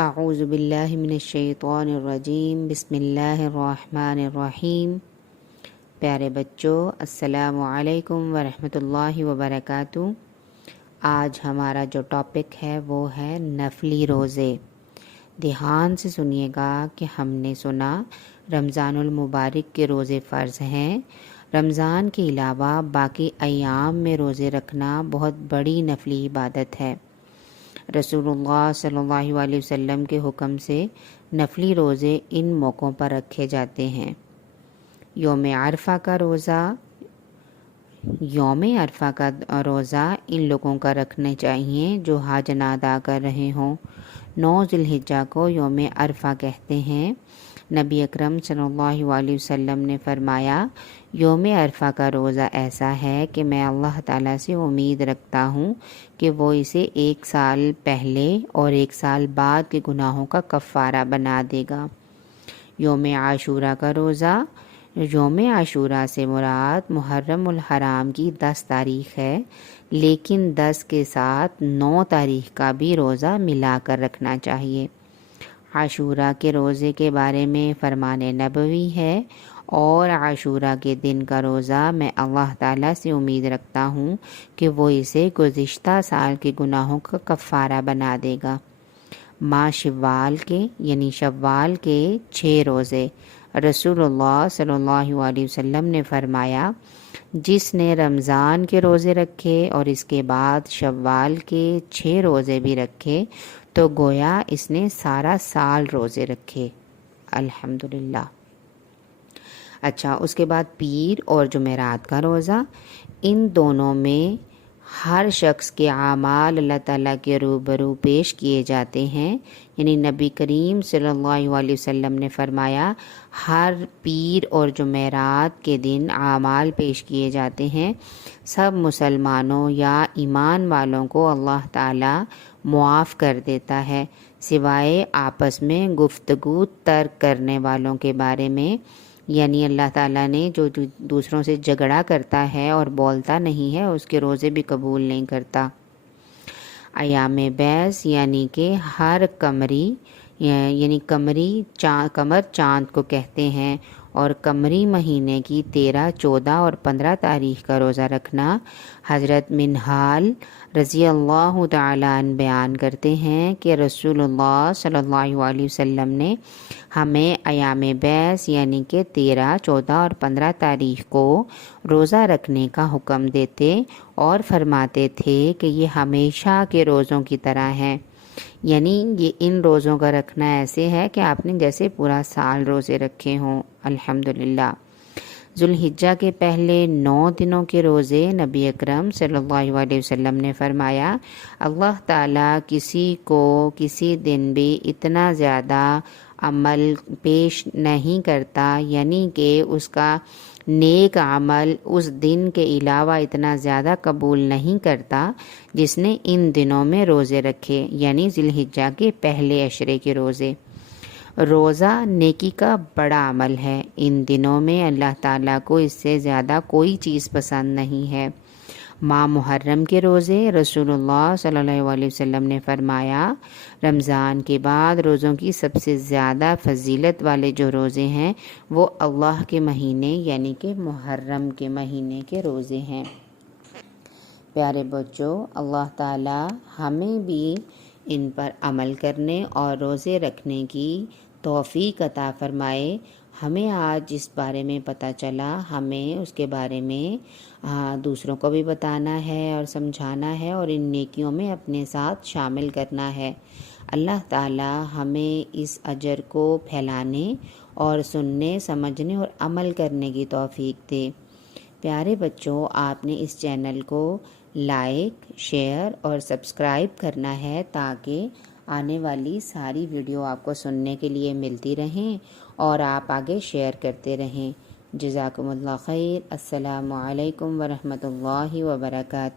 اعوذ باللہ من الشیطان الرجیم بسم اللہ الرحمن الرحیم۔ پیارے بچوں، السلام علیکم ورحمۃ اللہ وبرکاتہ۔ آج ہمارا جو ٹاپک ہے وہ ہے نفلی روزے۔ دھیان سے سنیے گا کہ ہم نے سنا رمضان المبارک کے روزے فرض ہیں۔ رمضان کے علاوہ باقی ایام میں روزے رکھنا بہت بڑی نفلی عبادت ہے۔ رسول اللہ صلی اللہ علیہ وسلم کے حکم سے نفلی روزے ان موقعوں پر رکھے جاتے ہیں۔ یوم عرفہ کا روزہ ان لوگوں کا رکھنے چاہیے جو حج نہ ادا کر رہے ہوں۔ 9 ذی الحجہ کو یوم عرفہ کہتے ہیں۔ نبی اکرم صلی اللہ علیہ وسلم نے فرمایا، یوم عرفہ کا روزہ ایسا ہے کہ میں اللہ تعالیٰ سے امید رکھتا ہوں کہ وہ اسے 1 سال پہلے اور 1 سال بعد کے گناہوں کا کفارہ بنا دے گا۔ یوم عاشورہ کا روزہ، یوم عاشورہ سے مراد محرم الحرام کی 10 تاریخ ہے، لیکن 10 کے ساتھ 9 تاریخ کا بھی روزہ ملا کر رکھنا چاہیے۔ عاشورہ کے روزے کے بارے میں فرمان نبوی ہے، اور عاشورہ کے دن کا روزہ میں اللہ تعالیٰ سے امید رکھتا ہوں کہ وہ اسے گزشتہ سال کے گناہوں کا کفارہ بنا دے گا۔ ماہ شوال کے یعنی شوال کے 6 روزے، رسول اللہ صلی اللہ علیہ وسلم نے فرمایا، جس نے رمضان کے روزے رکھے اور اس کے بعد شوال کے 6 روزے بھی رکھے تو گویا اس نے سارا سال روزے رکھے۔ الحمدللہ۔ اچھا، اس کے بعد پیر اور جمعرات کا روزہ، ان دونوں میں ہر شخص کے اعمال اللہ تعالیٰ کے روبرو پیش کیے جاتے ہیں۔ یعنی نبی کریم صلی اللہ علیہ وسلم نے فرمایا، ہر پیر اور جمعرات کے دن اعمال پیش کیے جاتے ہیں۔ سب مسلمانوں یا ایمان والوں کو اللہ تعالیٰ معاف کر دیتا ہے، سوائے آپس میں گفتگو ترک کرنے والوں کے بارے میں۔ یعنی اللہ تعالیٰ نے جو دوسروں سے جھگڑا کرتا ہے اور بولتا نہیں ہے، اس کے روزے بھی قبول نہیں کرتا۔ ایام بیض یعنی کہ ہر قمری قمر چاند کو کہتے ہیں، اور قمری مہینے کی 13، 14 اور 15 تاریخ کا روزہ رکھنا۔ حضرت منہال رضی اللہ تعالیٰ عنہ بیان کرتے ہیں کہ رسول اللہ صلی اللہ علیہ وسلم نے ہمیں ایام بیض یعنی کہ 13، 14 اور 15 تاریخ کو روزہ رکھنے کا حکم دیتے اور فرماتے تھے کہ یہ ہمیشہ کے روزوں کی طرح ہیں۔ یعنی یہ ان روزوں کا رکھنا ایسے ہے کہ آپ نے جیسے پورا سال روزے رکھے ہوں۔ الحمدللہ۔ ذو الحجہ کے پہلے 9 دنوں کے روزے، نبی اکرم صلی اللہ علیہ وسلم نے فرمایا، اللہ تعالیٰ کسی کو کسی دن بھی اتنا زیادہ عمل پیش نہیں کرتا، یعنی کہ اس کا نیک عمل اس دن کے علاوہ اتنا زیادہ قبول نہیں کرتا جس نے ان دنوں میں روزے رکھے، یعنی ذی الحجہ کے پہلے عشرے کے روزے۔ روزہ نیکی کا بڑا عمل ہے، ان دنوں میں اللہ تعالیٰ کو اس سے زیادہ کوئی چیز پسند نہیں ہے۔ ماہ محرم کے روزے، رسول اللہ صلی اللہ علیہ وسلم نے فرمایا، رمضان کے بعد روزوں کی سب سے زیادہ فضیلت والے جو روزے ہیں وہ اللہ کے مہینے یعنی کہ محرم کے مہینے کے روزے ہیں۔ پیارے بچوں، اللہ تعالیٰ ہمیں بھی ان پر عمل کرنے اور روزے رکھنے کی توفیق عطا فرمائے۔ ہمیں آج جس بارے میں پتہ چلا، ہمیں اس کے بارے میں دوسروں کو بھی بتانا ہے اور سمجھانا ہے اور ان نیکیوں میں اپنے ساتھ شامل کرنا ہے۔ اللہ تعالیٰ ہمیں اس اجر کو پھیلانے اور سننے، سمجھنے اور عمل کرنے کی توفیق دے۔ پیارے بچوں، آپ نے اس چینل کو لائک، شیئر اور سبسکرائب کرنا ہے تاکہ آنے والی ساری ویڈیو آپ کو سننے کے لیے ملتی رہیں اور آپ آگے شیئر کرتے رہیں۔ جزاکم اللہ خیر۔ السلام علیکم ورحمۃ اللہ وبرکاتہ۔